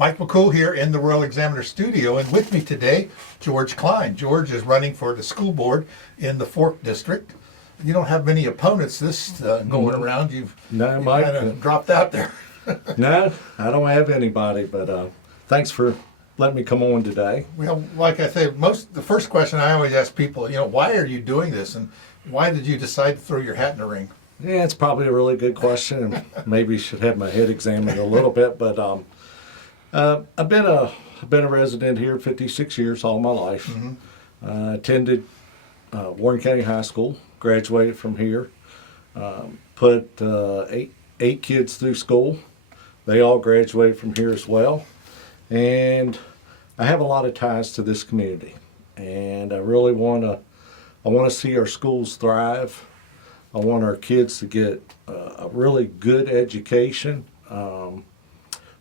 Mike McCool here in the Royal Examiner studio, and with me today, George Cline. George is running for the school board in the Fork District. You don't have many opponents this going around. You've kind of dropped out there. No, I don't have anybody, but thanks for letting me come on today. Well, like I say, the first question I always ask people, why are you doing this, and why did you decide to throw your hat in the ring? Yeah, it's probably a really good question, and maybe should have my head examined a little bit. But I've been a resident here 56 years, all my life. Mm-hmm. Attended Warren County High School, graduated from here. Put eight kids through school. They all graduated from here as well, and I have a lot of ties to this community, and I really want to see our schools thrive. I want our kids to get a really good education.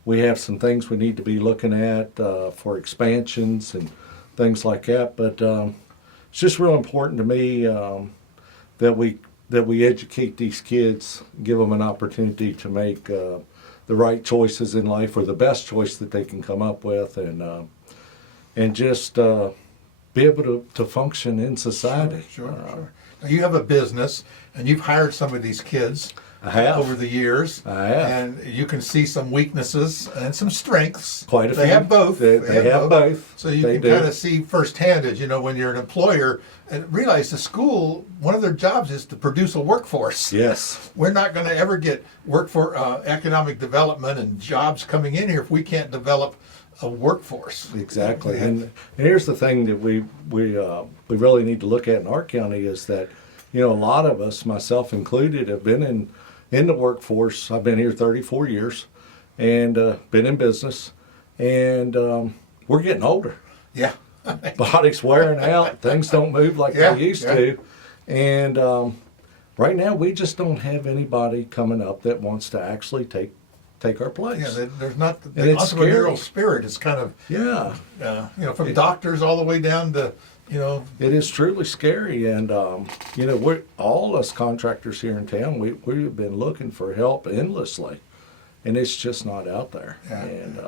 We have some things we need to be looking at for expansions and things like that, but it's just real important to me that we educate these kids, give them an opportunity to make the right choices in life, or the best choice that they can come up with, and just be able to function in society. Sure. Now, you have a business, and you've hired some of these kids over the years. I have. And you can see some weaknesses and some strengths. Quite a few. They have both. They have both. So you can kind of see firsthand, as when you're an employer, and realize the school, one of their jobs is to produce a workforce. Yes. We're not going to ever get economic development and jobs coming in here if we can't develop a workforce. Exactly. And here's the thing that we really need to look at in our county is that, a lot of us, myself included, have been in the workforce. I've been here 34 years and been in business, and we're getting older. Yeah. Body's wearing out. Things don't move like they used to. And right now we just don't have anybody coming up that wants to actually take our place. Yeah, there's not the entrepreneurial spirit. It's kind of from doctors all the way down to It is truly scary, and we're all us contractors here in town. We've been looking for help endlessly, and it's just not out there. Yeah. And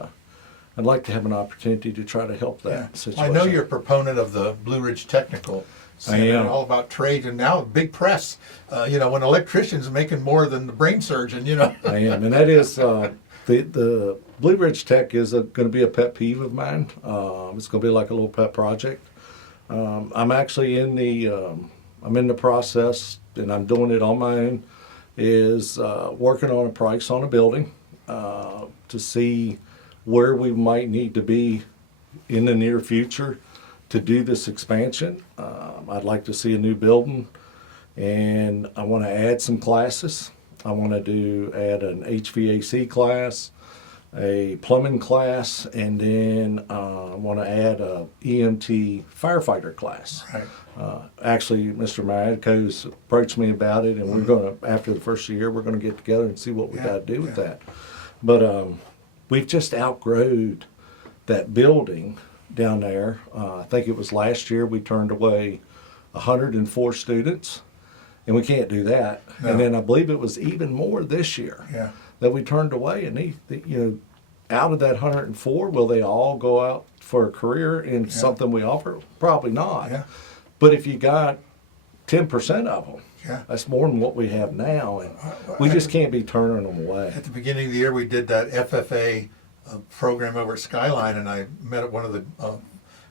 I'd like to have an opportunity to try to help that situation. I know you're a proponent of the Blue Ridge Technical Center, I am. all about trade, and now big press. When electricians making more than the brain surgeon, I am, and that is the Blue Ridge Tech is going to be a pet peeve of mine. It's going to be like a little pet project. I'm actually in the process, and I'm doing it on my own, is working on a price on a building to see where we might need to be in the near future to do this expansion. I'd like to see a new building, and I want to add some classes. I want to add an HVAC class, a plumbing class, and then I want to add a EMT firefighter class. Right. Actually, Mr. Myadko's approached me about it, and we're going to, after the first year, we're going to get together and see what we got to do with that. But we've just outgrowed that building down there. I think it was last year we turned away 104 students, and we can't do that. No. And then I believe it was even more this year. Yeah. That we turned away, and out of that 104, will they all go out for a career in something we offer? Probably not. Yeah. But if you got 10% of them, – that's more than what we have now, and we just can't be turning them away. At the beginning of the year, we did that FFA program over at Skyline, and I met one of the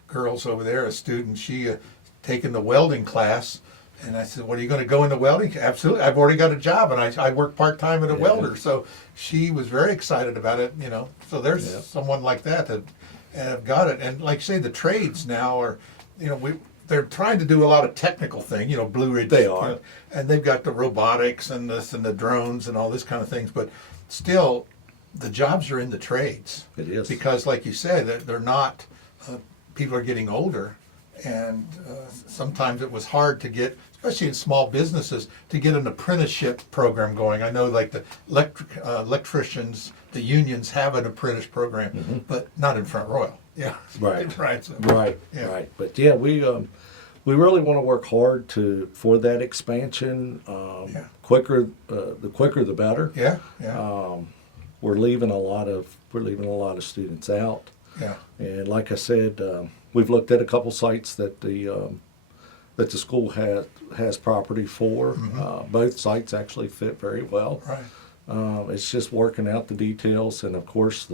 girls over there, a student. She taken the welding class, and I said, "What, are you going to go into welding?" Absolutely. I've already got a job, and I work part-time at a welder. So she was very excited about it, So there's someone like that have got it. And like you say, the trades now are, they're trying to do a lot of technical thing, Blue Ridge. They are. And they've got the robotics and this and the drones and all this kind of things. But still, the jobs are in the trades. It is. Because like you said, they're not, people are getting older. And sometimes it was hard to get, especially in small businesses, to get an apprenticeship program going. I know like the electricians, the unions have an apprentice program, but not in Front Royal. Yeah. Right. Right. So, right. But we really want to work hard for that expansion. The quicker the better. Yeah. we're leaving a lot of students out. Yeah. And like I said, we've looked at a couple sites that the school has property for. Both sites actually fit very well. Right. It's just working out the details, and of course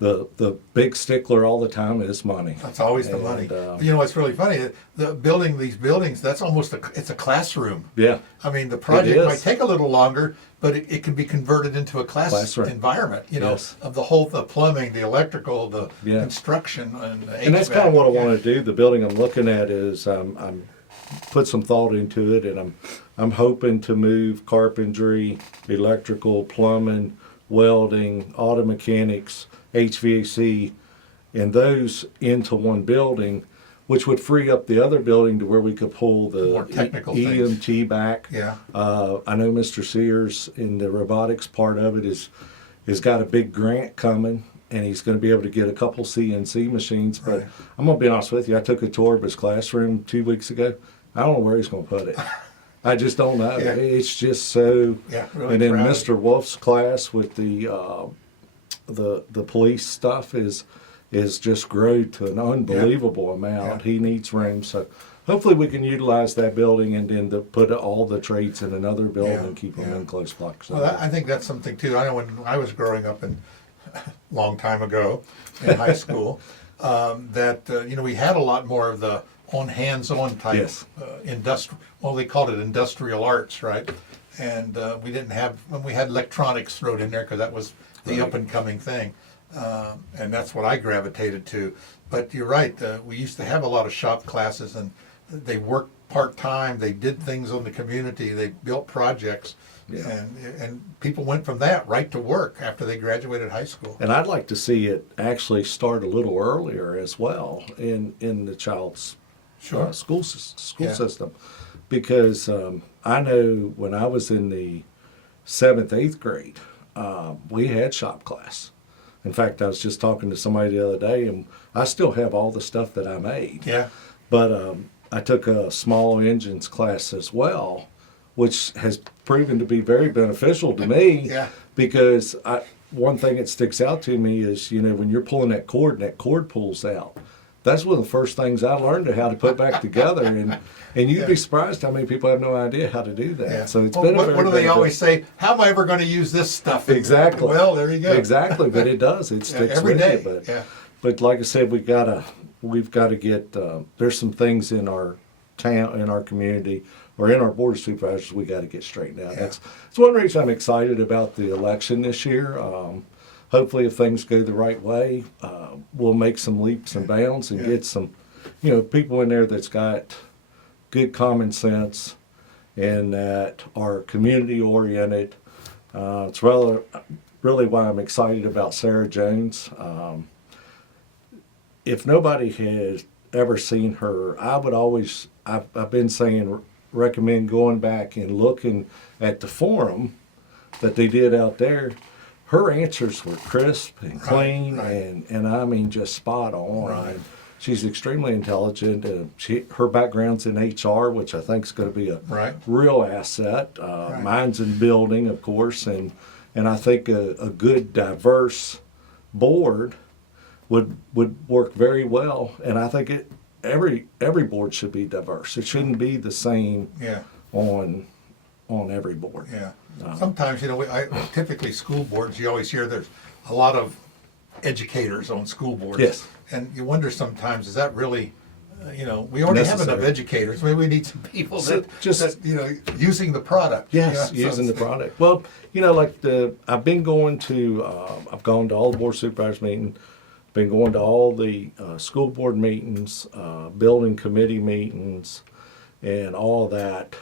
the big stickler all the time is money. That's always the money. You know what's really funny? Building these buildings, that's almost it's a classroom. Yeah. I mean, the project might take a little longer, but it can be converted into a classroom environment. You know, Yes. of the plumbing, the electrical, the construction, and the HVAC. And that's kind of what I want to do. The building I'm looking at is I'm put some thought into it, and I'm hoping to move carpentry, electrical, plumbing, welding, auto mechanics, HVAC, and those into one building, which would free up the other building to where we could pull the More technical EMT back. Yeah. I know Mr. Sears in the robotics part of it is got a big grant coming, and he's going to be able to get a couple CNC machines. But Right. I'm going to be honest with you, I took a tour of his classroom 2 weeks ago. I don't know where he's going to put it. I just don't know. Yeah. It's just so. Yeah, really and then crowded. Mr. Wolf's class with the police stuff is just grown to an unbelievable amount. Yeah. He needs room, so hopefully we can utilize that building and then put all the trades in another building Yeah, and keep them yeah. in close proximity. Well, I think that's something too. I know when I was growing up long time ago in high school, we had a lot more of the hands-on type Yes. industrial. Well, they called it industrial arts, right? And we didn't have when we had electronics thrown in there because that was the Right. up and coming thing, and that's what I gravitated to. But you're right. We used to have a lot of shop classes, and they worked part time. They did things on the community. They built projects. Yeah. And people went from that right to work after they graduated high school. And I'd like to see it actually start a little earlier as well in the child's Sure. school Yeah. system, because I know when I was in the 7th, 8th grade, we had shop class. In fact, I was just talking to somebody the other day, and I still have all the stuff that I made. Yeah. But I took a small engines class as well, which has proven to be very beneficial to me. Yeah. Because one thing that sticks out to me is, when you're pulling that cord and that cord pulls out, that's one of the first things I learned how to put back together. And you'd be surprised how many people have no idea how to do that. Yeah. So it's Well, been a what very do they beneficial- always say? How am I ever going to use this stuff? Exactly. Well, there you go. Exactly, but it does. It sticks every with day. you. But, Yeah. but like I said, we've got to get. There's some things in our town, in our community, or in our board of supervisors we got to get straightened out. Yeah. That's one reason I'm excited about the election this year. Hopefully, if things go the right way, we'll make some leaps and bounds and get some, people in there that's got good common sense and that are community oriented. It's really why I'm excited about Sarah Jones. If nobody has ever seen her, I've been saying recommend going back and looking at the forum that they did out there. Her answers were crisp and clean, right. and I mean just spot on. Right. And she's extremely intelligent. Her background's in HR, which I think is going to be a Right. real asset. Mine's in building, of course, and I think a good diverse board would work very well. And I think every board should be diverse. It shouldn't be the same Yeah. on every board. Yeah. Sometimes, typically school boards, you always hear there's a lot of educators on school boards. Yes. And you wonder sometimes, is that really, we already have enough Necessary. educators. Maybe we need some people So that using the product. Yes, using the product. Well, I've been going to, I've gone to all the board supervisors meetings, been going to all the school board meetings, building committee meetings, and all that,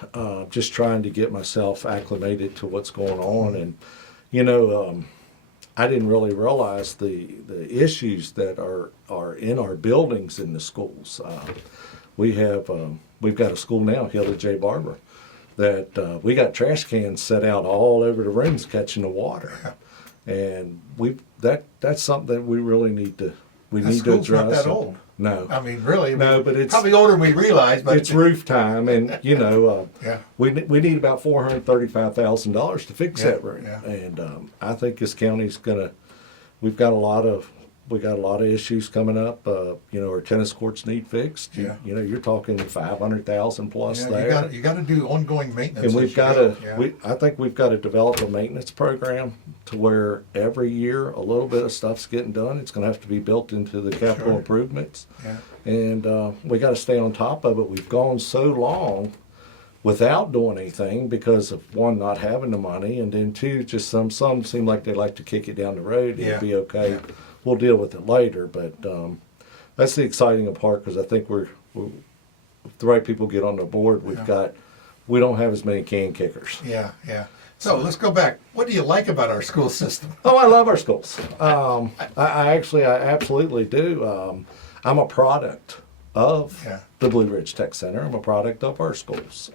just trying to get myself acclimated to what's going on. And, I didn't really realize the issues that are in our buildings in the schools. We've got a school now, Hilda J. Barber, that we got trash cans set out all over the rooms catching the water, and that's something that we really need to That need to school's address. not that old. No. I mean, really. No, but it's probably older than we realize. But it's roof time, and yeah. we need about $435,000 to fix Yeah, that roof, yeah. and I think this county's gonna. We've got a lot of issues coming up. Our tennis courts need fixed. Yeah. You're talking 500,000 plus Yeah, there. you got to do ongoing maintenance. And we've as got you to, go. Yeah. I think we've got to develop a maintenance program to where every year a little bit of stuff's getting done. It's going to have to be built into the capital Sure. improvements. Yeah. And we got to stay on top of it. We've gone so long without doing anything because of, one, not having the money, and then two, just some seem like they like to kick it down the road and Yeah. it'll be okay. Yeah. We'll deal with it later. But that's the exciting part, because I think we're if the right people get on the board, we don't have as many can kickers. Yeah, yeah. So let's go back. What do you like about our school system? Oh, I love our schools. I absolutely do. I'm a product of Yeah. the Blue Ridge Tech Center. I'm a product of our schools.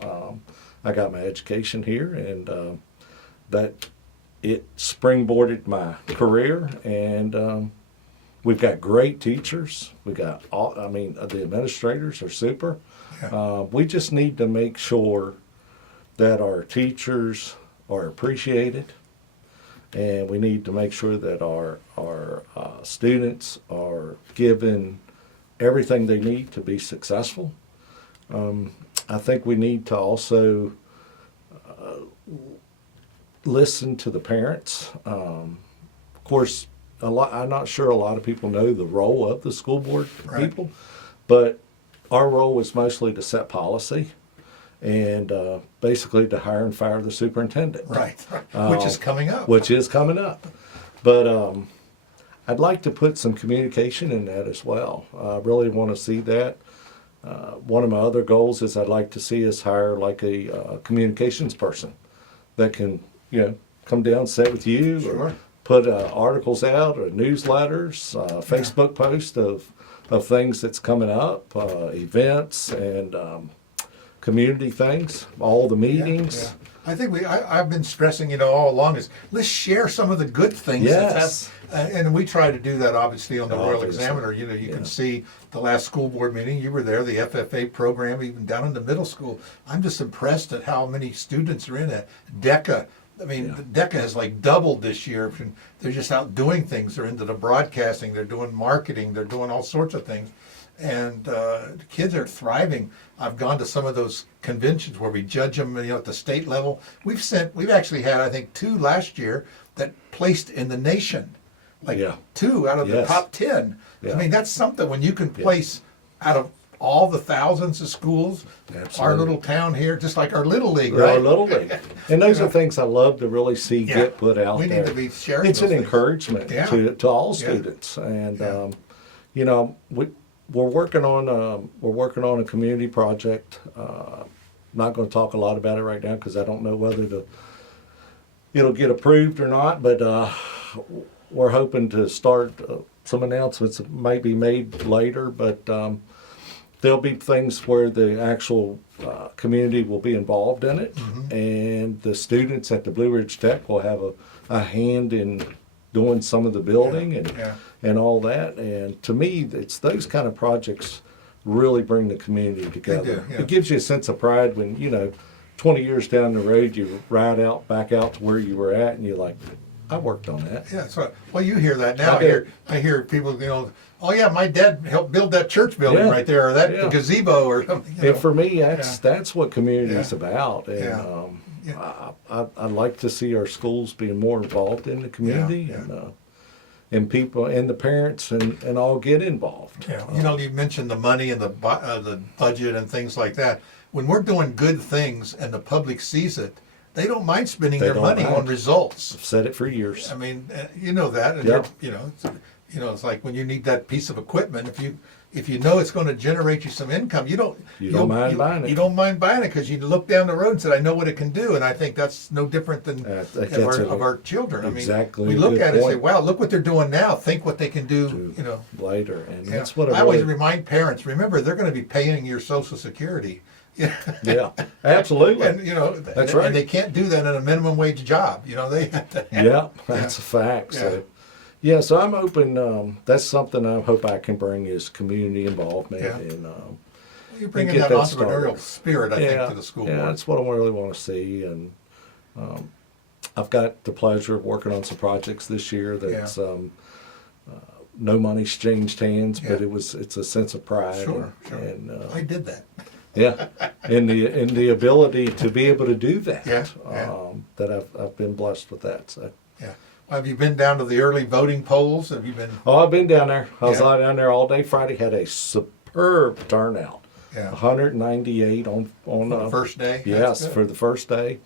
I got my education here, and that it springboarded my career. And we've got great teachers. We got the administrators are super. Yeah. We just need to make sure that our teachers are appreciated, and we need to make sure that our students are given everything they need to be successful. I think we need to also listen to the parents. Of course, I'm not sure a lot of people know the role of the school board Right. people, but our role is mostly to set policy and basically to hire and fire the superintendent. Right. Which is coming up. Which is coming up. But I'd like to put some communication in that as well. I really want to see that. One of my other goals is I'd like to see us hire like a communications person that can, come down, sit with you, Sure. or put articles out, or newsletters, Facebook posts of things that's coming up, events and community things, all the meetings. Yeah. I think I've been stressing, all along is let's share some of the good things. Yes. And we try to do that obviously on the Royal Obviously. Examiner. You can see the last school board meeting, you were there, the FFA program, even down in the middle school. I'm just impressed at how many students are in it. DECA. I mean, DECA has like doubled this year. They're just out doing things. They're into the broadcasting. They're doing marketing. They're doing all sorts of things. And the kids are thriving. I've gone to some of those conventions where we judge them, at the state level. We've actually had, I think, 2 last year that placed in the nation. Like 2 out of the Yes. top 10. Yeah. I mean, that's something when you can place out of all the thousands of schools, Absolutely. our little town here, just like our little league, Our right? little league. And those are things I love to really see Yeah. get put out We there. need to be sharing It's those an things. encouragement Yeah. to all Yeah. students. And Yeah. we're working on a community project. Not going to talk a lot about it right now because I don't know whether it'll get approved or not. But we're hoping to start some announcements that may be made later. But there'll be things where the actual community will be involved in it, and the students at the Blue Ridge Tech will have a hand in doing some of the building and all that. And to me, it's those kind of projects really bring the community together. yeah. It gives you a sense of pride when 20 years down the road you ride back out to where you were at, and you're like, I worked on that. Yeah, so well, you hear that now. I do. I hear people, oh yeah, my dad helped build that church building Yeah. right there, or that Yeah. gazebo, or something. And for me, that's what community is Yeah. about. And Yeah. I'd like to see our schools being more involved in the community, Yeah. And people and the parents and all get involved. Yeah, you mentioned the money and the budget and things like that. When we're doing good things and the public sees it, they don't mind spending They their don't money mind. on results. I've said it for years. I mean, you know that, and Yeah. it's like when you need that piece of equipment. If you know it's going to generate you some income, you don't mind buying it. You don't mind buying it because you look down the road and said, "I know what it can do," and I think that's no different than of our children. Exactly. I mean, we look at it and say, point. "Wow, look what they're doing now. Think what they can do." Later, and Yeah. that's what I always remind parents. Remember, they're going to be paying your Social Security. Yeah, absolutely. And That's right. And they can't do that in a minimum wage job. They have to. Yeah, that's a fact. Yeah. So, Yeah, so I'm open. That's something I hope I can bring is community involvement. Yeah. And You're bringing get that that entrepreneurial started. spirit, I think, to the school Yeah, board. that's what I really want to see. And I've got the pleasure of working on some projects this year that's no money's changed hands, but Yeah. it's a sense of pride. Sure, sure. And I did that. yeah, and the ability to be able to do that. Yeah, yeah. That I've been blessed with that. So. Yeah. Well, have you been down to the early voting polls? Have you been? Oh, I've been down there. I was Yeah. down there all day Friday. Had a superb turnout. Yeah. 198 on For the first day? That's Yes, good. for the first day.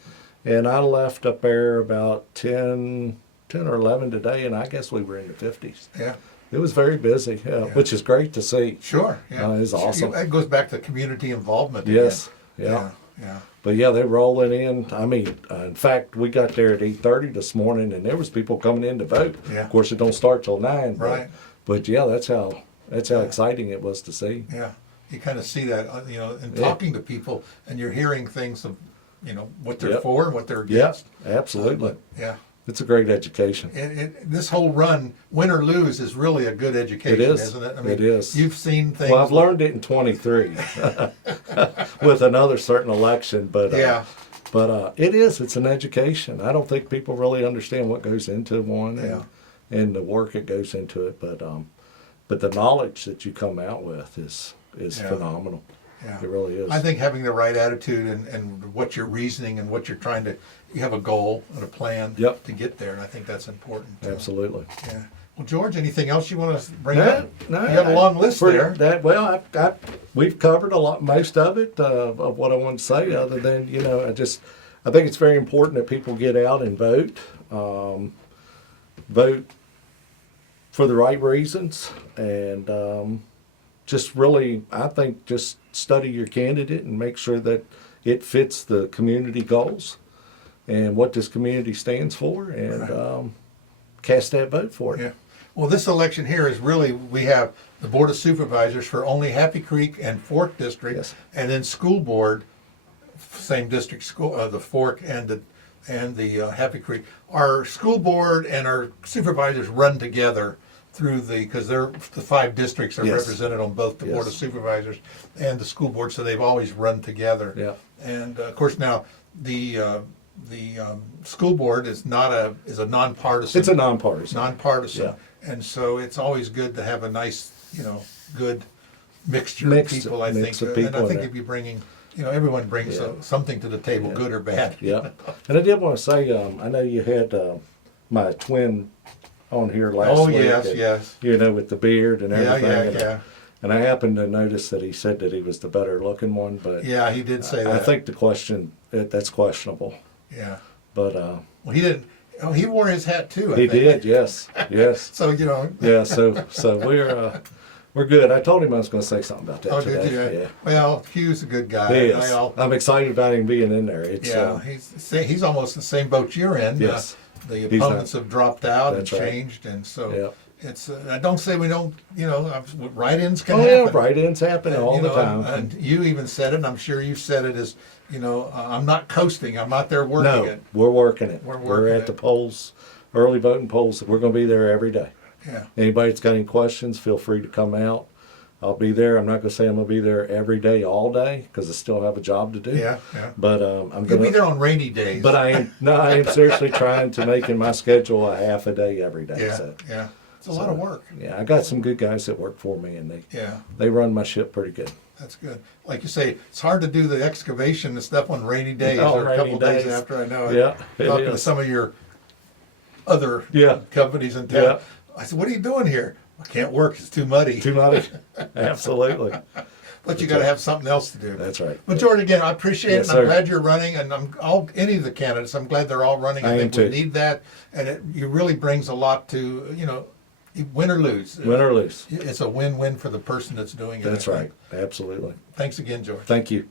And I left up there about 10 or 11 today, and I guess we were in the 50s. Yeah. It was very busy, which is great to see. Sure. Yeah. It's awesome. It goes back to community involvement. Yes, Again. yeah. Yeah. But yeah, they're rolling in. I mean, in fact, we got there at 8:30 this morning, and there was people coming in to vote. Yeah. Of course, it don't start till 9. Right. But yeah, that's how exciting it was to see. Yeah. You kind of see that, in Yeah. talking to people, and you're hearing things of, what they're Yep. for and what they're Yeah, against. absolutely. But, yeah. It's a great education. This whole run, win or lose, is really a good education, It is. isn't it? It is. You've seen things. Well, I've learned it in 23 with another certain election, but Yeah. It is. It's an education. I don't think people really understand what goes into one and the work that goes into it. But the knowledge that you come out with is Yeah. phenomenal. Yeah. It really is. I think having the right attitude and what you're reasoning and what you're trying to, you have a goal and a plan Yep. to get there, and I think that's important. Absolutely. Yeah. Well, George, anything else you want to bring No, up? no, You have a long list for there. That well, we've covered most of it of what I want to say. Other than I think it's very important that people get out and vote, vote for the right reasons, and just really, I think, just study your candidate and make sure that it fits the community goals and what this community stands for, and cast that vote for it. Yeah. Well, this election here is really, we have the Board of Supervisors for only Happy Creek and Fork District, Yes. and then school board, same district school, the Fork and the Happy Creek. Our school board and our supervisors run together through because the 5 districts are Yes. represented on both the Board of Yes. Supervisors and the school board, so they've always run together. Yeah. And of course now the school board is a nonpartisan. It's a nonpartisan. Nonpartisan. Yeah. And so it's always good to have a nice, good mixture Mix- of people, I mix think. of And people I in think there. if you bringing, everyone brings Yeah. something to the table, Yeah. good or bad. Yeah, and I did want to say, I know you had my twin on here last Oh, week. yes, and, yes. with the beard and Yeah, everything. yeah. And I happened to notice that he said that he was the better looking one, but Yeah, he did say I that. think that's questionable. Yeah. But Well, he didn't, he wore his hat too, I he think. did, yes, yes, So, yeah. So we're good. I told him I was going to say something about that oh, today. did you? Yeah, Well, Hugh's a good guy. he I is. all- I'm excited about him being in there. It's Yeah, he's almost the same boat you're in. Yes. The He's opponents have dropped out and That's right. changed, and so Yeah. it's. I don't say we don't. Write-ins can oh yeah, happen. write-ins happen all the time. And you even said it, and I'm sure you said it as, I'm not coasting. I'm out there working No, it. we're working it. We're We're working at it. the polls, early voting polls. We're going to be there every day. Yeah. Anybody that's got any questions, feel free to come out. I'll be there. I'm not going to say I'm going to be there every day, all day, because I still have a job to do. Yeah, yeah. But I'm You'll going be to. there on rainy days. But I am seriously trying to make in my schedule a half a day every day. Yeah, So, yeah. It's a lot of work. yeah, I got some good guys that work for me, and Yeah, they run my ship pretty good. that's good. Like you say, it's hard to do the excavation and stuff on rainy days Oh, or a rainy couple days days. after. I know it. Yeah, it Talking to is. some of your other Yeah. companies in town. Yeah. I said, "What are you doing here?" I can't work. It's too muddy. Too much. Absolutely. But you got to have something else to do. That's right. But George, again, I appreciate Yes, it. And I'm sir. glad you're running, and any of the candidates. I'm glad they're all running. I am think we too. need that, and it really brings a lot to win or lose. Win or lose. It's a win-win for the person that's doing it. That's I right. think. Absolutely. Thanks again, George. Thank you.